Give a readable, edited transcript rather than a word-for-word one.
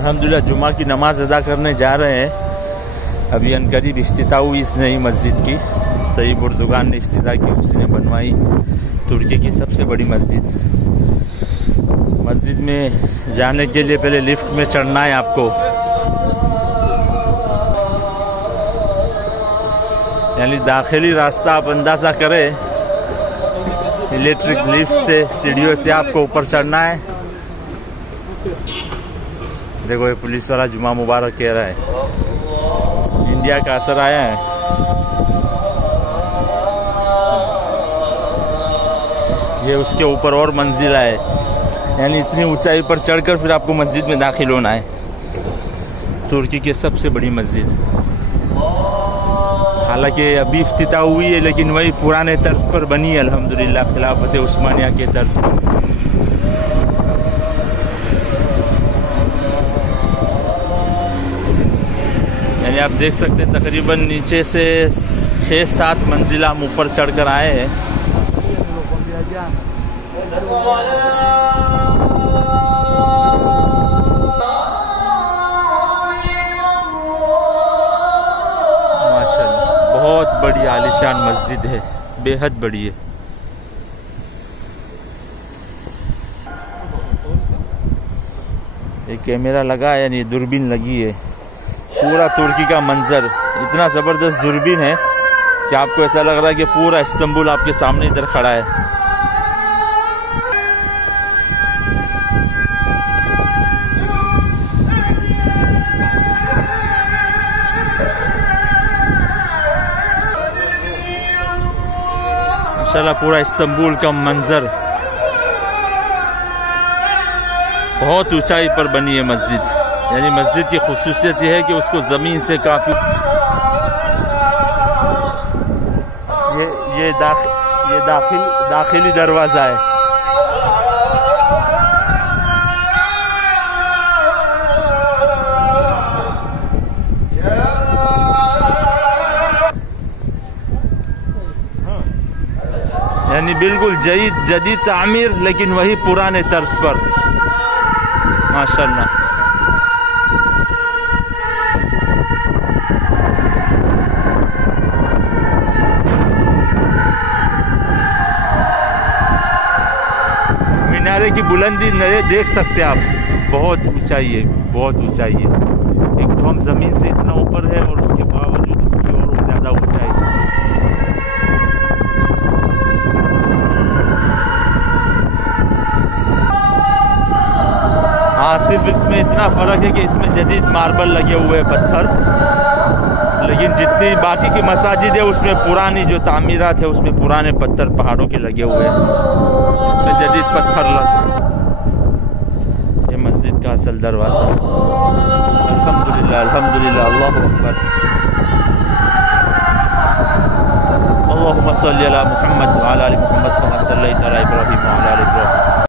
अल्हम्दुलिल्लाह जुमा की नमाज अदा करने जा रहे हैं। अभी अनकरीब इफ्तिताह हुई इस नई मस्जिद की। तैयब उर्दुगान ने इफ्तिताह की, उसने बनवाई तुर्की की सबसे बड़ी मस्जिद। मस्जिद में जाने के लिए पहले लिफ्ट में चढ़ना है आपको, यानी दाखिली रास्ता आप अंदाजा करें, इलेक्ट्रिक लिफ्ट से सीढ़ियों से आपको ऊपर चढ़ना है। देखो ये पुलिस वाला जुमा मुबारक कह रहा है, इंडिया का असर आया है। ये उसके ऊपर और मंजिला है, यानी इतनी ऊंचाई पर चढ़कर फिर आपको मस्जिद में दाखिल होना है। तुर्की की सबसे बड़ी मस्जिद, हालांकि अभी इफ्तिताह हुई है लेकिन वही पुराने तर्ज पर बनी है अल्हम्दुलिल्लाह, खिलाफत उस्मानिया के तर्ज पर। यानी आप देख सकते हैं तकरीबन नीचे से 6-7 मंजिला हम ऊपर चढ़कर आए हैं। माशाल्लाह बहुत बड़ी आलीशान मस्जिद है, बेहद बड़ी है। एक कैमरा लगा है, यानी दूरबीन लगी है। पूरा तुर्की का मंजर, इतना ज़बरदस्त दूरबीन है कि आपको ऐसा लग रहा है कि पूरा इस्तांबुल आपके सामने इधर खड़ा है। माशाल्लाह पूरा इस्तांबुल का मंजर, बहुत ऊंचाई पर बनी है मस्जिद। यानी मस्जिद की खुसूसियत यह है कि उसको ज़मीन से काफ़ी ये दाखिली दरवाज़ा है। यानी बिल्कुल जदीद तामीर, लेकिन वही पुराने तर्ज पर। माशाल्लाह मीनारे की बुलंदी देख सकते हैं आप, बहुत ऊंचाई है, बहुत ऊंचाई है। एक तो हम ज़मीन से इतना ऊपर है और उसके बावजूद इसकी और ज़्यादा ऊंचाई। हाँ, सिर्फ इसमें इतना फ़र्क है कि इसमें जदीद मार्बल लगे हुए हैं, पत्थर, लेकिन जितनी बाकी की मसाजिद है उसमें पुरानी जो तामीरात है उसमें पुराने पत्थर पहाड़ों के लगे हुए हैं, इसमें जदीद पत्थर ये मस्जिद का असल दरवाज़ा। अल्हम्दुलिल्लाह अल्हम्दुलिल्लाह, अल्लाहु अकबर। अल्लाहुम्मा सल्ली अला मुहम्मद व अला आलि मुहम्मद कमा सल्लैता अला इब्राहीम व अला